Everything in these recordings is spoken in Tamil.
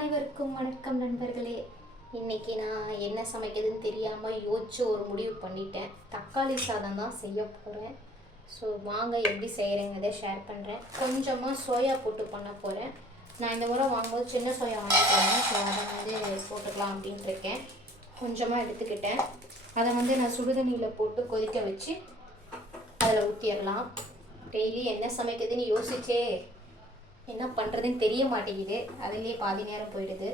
அனைவருக்கும் வணக்கம் நண்பர்களே. இன்றைக்கி நான் என்ன சமைக்கிறதுன்னு தெரியாமல் யோசிச்சு ஒரு முடிவு பண்ணிட்டேன். தக்காளி சாதம் தான் செய்ய போகிறேன். ஸோ வாங்க எப்படி செய்கிறேங்கிறத ஷேர் பண்ணுறேன். கொஞ்சமாக சோயா போட்டு பண்ண போகிறேன். நான் இந்த முறை வாங்கும்போது சின்ன சோயா வாங்கிக்கிறேன். ஸோ அதை போட்டுக்கலாம் அப்படின்ட்டு இருக்கேன். கொஞ்சமாக எடுத்துக்கிட்டேன். அதை நான் சுடுதண்ணியில் போட்டு கொதிக்க வச்சு அதில் ஊற்றிடலாம். டெய்லி என்ன சமைக்கிறதுன்னு யோசிச்சே என்ன பண்ணுறதுன்னு தெரிய மாட்டேங்குது. அதுலேயே பாதி நேரம் போயிடுது.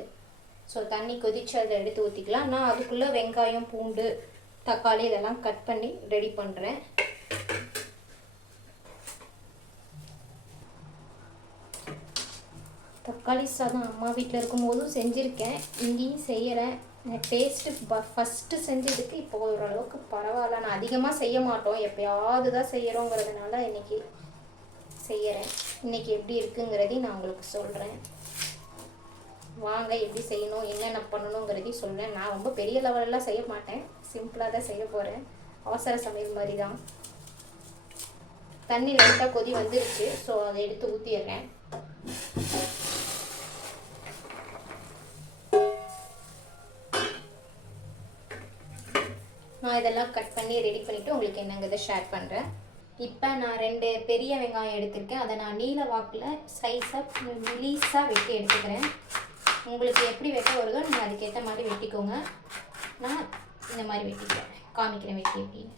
ஸோ தண்ணி கொதித்து அதை எடுத்து ஊற்றிக்கலாம். நான் அதுக்குள்ளே வெங்காயம், பூண்டு, தக்காளி இதெல்லாம் கட் பண்ணி ரெடி பண்ணுறேன். தக்காளி சாதம் அம்மா வீட்டில் இருக்கும்போதும் செஞ்சுருக்கேன், இங்கேயும் செய்கிறேன். டேஸ்ட்டு ஃபஸ்ட்டு செஞ்சதுக்கு இப்போ ஓரளவுக்கு பரவாயில்ல. நான் அதிகமாக செய்ய மாட்டோம், எப்போயாவது தான் செய்கிறோங்கிறதுனால இன்றைக்கி செய்கிறேன். இன்றைக்கி எப்படி இருக்குங்கிறதையும் நான் உங்களுக்கு சொல்கிறேன். வாங்க எப்படி செய்யணும், என்னென்ன பண்ணணுங்கிறதையும் சொல்கிறேன். நான் ரொம்ப பெரிய லெவலெல்லாம் செய்ய மாட்டேன், சிம்பிளாக தான் செய்ய போகிறேன். அவசர சமையல் மாதிரி தான். தண்ணி லைட்டாக கொதி வந்துருச்சு. ஸோ அதை எடுத்து ஊற்றிடுறேன். நான் இதெல்லாம் கட் பண்ணி ரெடி பண்ணிவிட்டு உங்களுக்கு என்னங்கிறத ஷேர் பண்ணுறேன். இப்போ நான் 2 பெரிய வெங்காயம் எடுத்திருக்கேன். அதை நான் நீல வாக்கில் சைஸாக மெலிசாக வெட்டி எடுத்துக்கிறேன். உங்களுக்கு எப்படி வெட்ட வருதோ நீங்கள் அதுக்கேற்ற மாதிரி வெட்டிக்கோங்க. நான் இந்த மாதிரி வெட்டிக்கிறேன், காமிக்கிறேன் வெட்டி எப்படின்னு.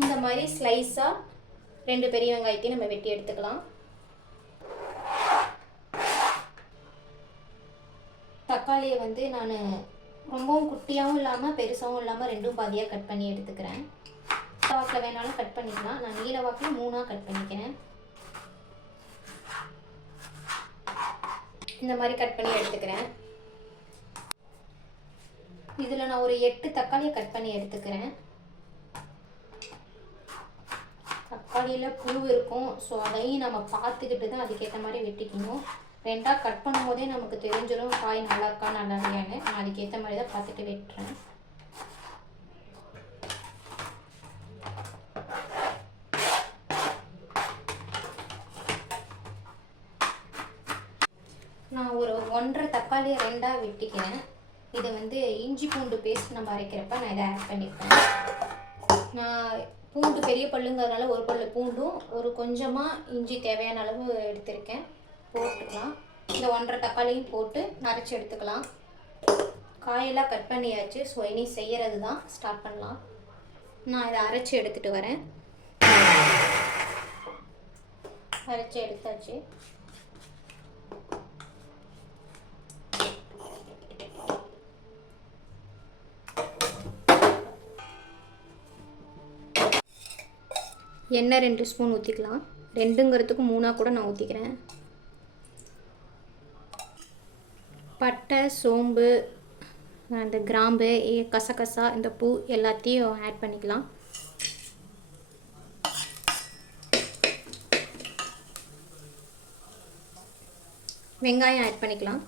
இந்த மாதிரி ஸ்லைஸாக 2 பெரிய வெங்காயத்தையும் நம்ம வெட்டி எடுத்துக்கலாம். தக்காளியை நான் ரொம்பவும் குட்டியாகவும் இல்லாமல் பெருசாகவும் இல்லாமல் 2 பாதியாக கட் பண்ணி எடுத்துக்கிறேன். வாக்கில் வேணாலும் கட் பண்ணிக்கலாம். நான் நீல வாக்கில் 3ஆக கட் பண்ணிக்கிறேன். இந்த மாதிரி கட் பண்ணி எடுத்துக்கிறேன். இதில் நான் ஒரு 8 தக்காளியை கட் பண்ணி எடுத்துக்கிறேன். தக்காளியில் புழு இருக்கும். ஸோ அதையும் நம்ம பார்த்துக்கிட்டு தான் அதுக்கேற்ற மாதிரி வெட்டிக்கணும். 2ஆக கட் பண்ணும் போதே நமக்கு தெரிஞ்சிடும் காய் நல்லா இருக்கா நல்லா இல்லையான்னு. நான் அதுக்கேற்ற மாதிரி தான் பார்த்துட்டு வெட்டுறேன். நான் ஒரு 1.5 தக்காளியை 2ஆக வெட்டிக்கிறேன். இதை இஞ்சி பூண்டு பேஸ்ட் நம்ம அரைக்கிறப்ப நான் இதை ஆட் பண்ணிப்பேன். நான் பூண்டு பெரிய பல்லுங்கிறதுனால ஒரு பல்லு பூண்டும் ஒரு கொஞ்சமாக இஞ்சி தேவையான அளவு எடுத்திருக்கேன், போட்டுக்கலாம். இந்த 1.5 தக்காளியும் போட்டு அரைச்சி எடுத்துக்கலாம். காயெல்லாம் கட் பண்ணியாச்சு. ஸோ இனி செய்கிறது தான் ஸ்டார்ட் பண்ணலாம். நான் இதை அரைச்சி எடுத்துகிட்டு வரேன். அரைச்சி எடுத்தாச்சு. எண்ணெய் 2 ஸ்பூன் ஊற்றிக்கலாம். 2ங்கிறதுக்கு 3ஆக கூட நான் ஊற்றிக்கிறேன். பட்டை, சோம்பு, அந்த கிராம்பு, கசகசா, இந்த பூ எல்லாத்தையும் ஆட் பண்ணிக்கலாம். வெங்காயம் ஆட் பண்ணிக்கலாம்.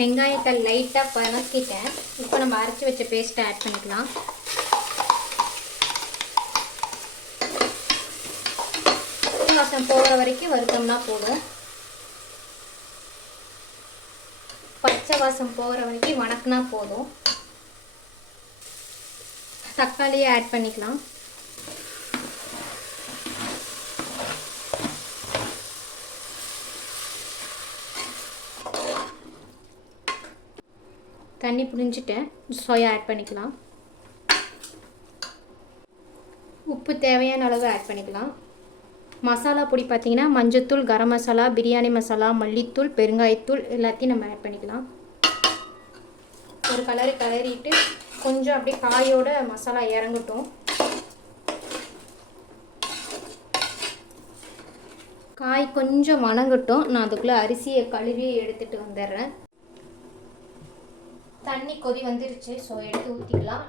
வெங்காயத்தை லைட்டாக வதக்கிட்டேன். இப்போ நம்ம அரைச்சி வச்ச பேஸ்ட்டை ஆட் பண்ணிக்கலாம். வாசம் போகிற வரைக்கும் வறுத்தோம்னா போதும். பச்சை வாசம் போகிற வரைக்கும் வணக்கினா போதும். தக்காளியை ஆட் பண்ணிக்கலாம். தண்ணி புழிஞ்சிட்டேன். சோயா ஆட் பண்ணிக்கலாம். உப்பு தேவையான அளவு ஆட் பண்ணிக்கலாம். மசாலா பொடி பார்த்திங்கன்னா மஞ்சத்தூள், கரம் மசாலா, பிரியாணி மசாலா, மல்லித்தூள், பெருங்காயத்தூள் எல்லாத்தையும் நம்ம ஆட் பண்ணிக்கலாம். ஒரு கலரிட்டு கொஞ்சம் அப்படியே காயோட மசாலா இறங்கட்டும். காய் கொஞ்சம் வணங்கட்டும். நான் அதுக்குள்ளே அரிசியை கழுவி எடுத்துகிட்டு வந்துடுறேன். தண்ணி கொதி வந்துருச்சு. ஸோ எடுத்து ஊற்றிக்கலாம்.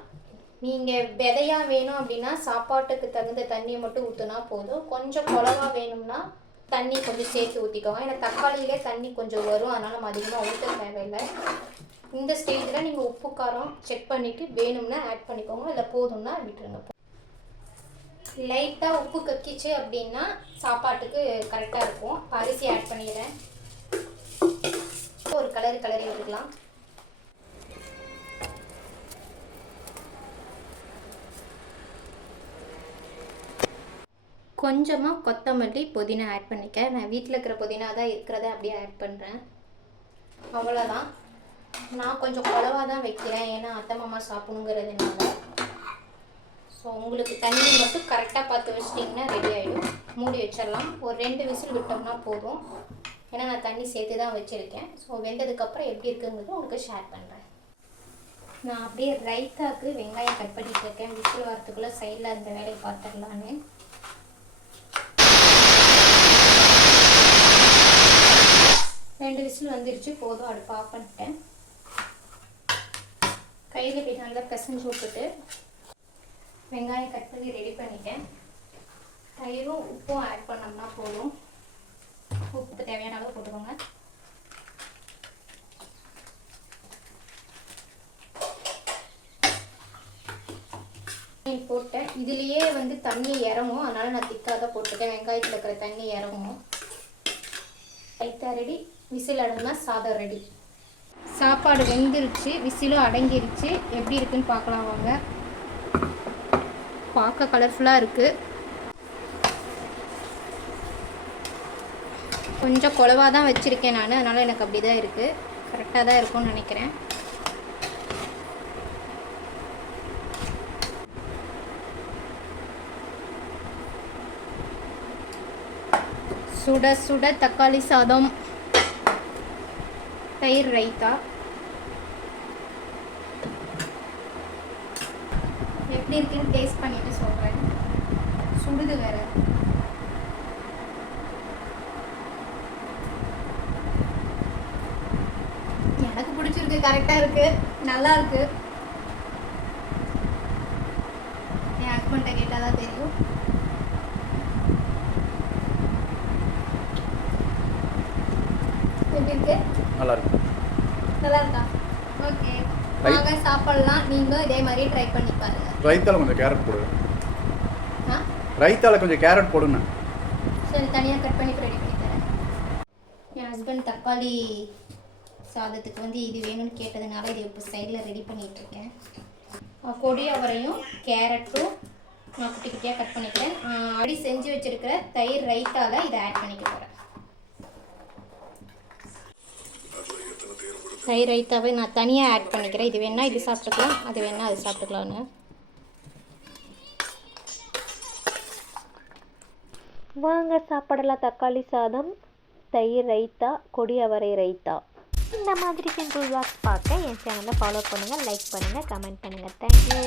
நீங்கள் விதையாக வேணும் அப்படின்னா சாப்பாட்டுக்கு தகுந்த தண்ணியை மட்டும் ஊற்றினா போதும். கொஞ்சம் குழவா வேணும்னா தண்ணி கொஞ்சம் சேர்த்து ஊற்றிக்கோங்க. ஏன்னா தக்காளியிலே தண்ணி கொஞ்சம் வரும், அதனால் நம்ம அதிகமாக ஊற்ற தேவையில்லை. இந்த ஸ்டேஜில் நீங்கள் உப்பு காரம் செக் பண்ணிவிட்டு வேணும்னா ஆட் பண்ணிக்கோங்க, இல்லை போதும்னா விட்டுருங்க. லைட்டாக உப்பு கக்கிச்சு அப்படின்னா சாப்பாட்டுக்கு கரெக்டாக இருக்கும். அரிசி ஆட் பண்ணிடுறேன். ஒரு கலரி விட்டுக்கலாம். கொஞ்சமாக கொத்தமல்லி புதினா ஆட் பண்ணிக்க. நான் வீட்டில் இருக்கிற புதினா தான் இருக்கிறத அப்படியே ஆட் பண்ணுறேன். அவ்வளோதான். நான் கொஞ்சம் குழவா தான் வைக்கிறேன், ஏன்னா அத்தை மாமா சாப்பிடுங்கிறதுனால. ஸோ உங்களுக்கு தண்ணி மட்டும் கரெக்டாக பார்த்து வச்சிட்டிங்கன்னா ரெடி ஆகிடும். மூடி வச்சிடலாம். ஒரு 2 விசில் விட்டோம்னா போதும், ஏன்னா நான் தண்ணி சேர்த்து தான் வச்சுருக்கேன். ஸோ வெந்ததுக்கப்புறம் எப்படி இருக்குங்கிறது உங்களுக்கு ஷேர் பண்ணுறேன். நான் அப்படியே ரைத்தாக்கு வெங்காயம் கட் பண்ணிட்டு இருக்கேன். விசில் வரத்துக்குள்ளே சைடில் அந்த வேலையை பார்த்துடலான்னு. ரெண்டு விசில் வந்துருச்சு, போதும். அடுப்பு ஆஃப் பண்ணிட்டேன். கையில் இப்படி நல்லா பிசைஞ்சு விட்டுட்டு வெங்காயம் கட் பண்ணி ரெடி பண்ணிட்டேன். தயிரும் உப்பும் ஆட் பண்ணோம்னா போதும். உப்பு தேவையான அளவு போட்டுக்கோங்க. போட்டேன். இதுலேயே வந்து தண்ணி இறங்கும், அதனால் நான் திக்காக தான் போட்டுட்டேன். வெங்காயத்தில் இருக்கிற தண்ணி இறங்கும். ரைத்தா ரெடி. விசில் அடங்கினா சாதம் ரெடி. சாப்பாடு வெந்துருச்சு, விசிலும் அடங்கிருச்சு. எப்படி இருக்குன்னு பார்க்கலாம் வாங்க. பார்க்க கலர்ஃபுல்லாக இருக்குது. கொஞ்சம் குழவா தான் வச்சுருக்கேன் நான், அதனால் எனக்கு அப்படி தான் இருக்குது. கரெக்டாக தான் இருக்கும்னு நினைக்கிறேன். சுட சுட தக்காளி சாதம், தயிர் ரைத்தா. எப்படி இருக்குன்னு டேஸ்ட் பண்ணிட்டு சொல்கிறேன். சுடுது வேற. எனக்கு பிடிச்சிருக்கு, கரெக்டாக இருக்கு, நல்லா இருக்கு. என் ஹஸ்பண்ட்டை கேட்டால் தான் தெரியும். எப்படி இருக்கு? நல்லா இருக்கு. நல்லா இருக்கா? ஓகே, வாங்க சாப்பிடலாம். நீங்களும் இதே மாதிரி ட்ரை பண்ணி பாருங்க. ரைத்தால கொஞ்சம் கேரட் போடுங்க. ரைத்தால கொஞ்சம் கேரட் போடுங்க. சரி, தனியாக கட் பண்ணி ரெடி பண்ணி தரேன். என் ஹஸ்பண்ட் தக்காளி சாதத்துக்கு வந்து இது வேணும்னு கேட்டதுனால இதை இப்போ சைடில் ரெடி பண்ணிகிட்ருக்கேன். கொடி அவரையும் கேரட்டும் நான் குட்டி குட்டியாக கட் பண்ணிக்கிறேன். அப்படி செஞ்சு வச்சுருக்கிற தயிர் ரைத்தால இதை ஆட் பண்ணிக்க போகிறேன். தயிர் ரைத்தாவை நான் தனியாக ஆட் பண்ணிக்கிறேன். இது வேணால் இது சாப்பிட்டுக்கலாம், அது வேணால் அது சாப்பிட்டுக்கலான்னு. வாங்க சாப்பிடலாம். தக்காளி சாதம், தயிர் ரைத்தா, கொடி அவரை ரைத்தா. இந்த மாதிரி சிம்பிள் வாக்ஸ் பார்க்க என் சேனலை ஃபாலோ பண்ணுங்கள், லைக் பண்ணுங்கள், கமெண்ட் பண்ணுங்கள். தேங்க்யூ.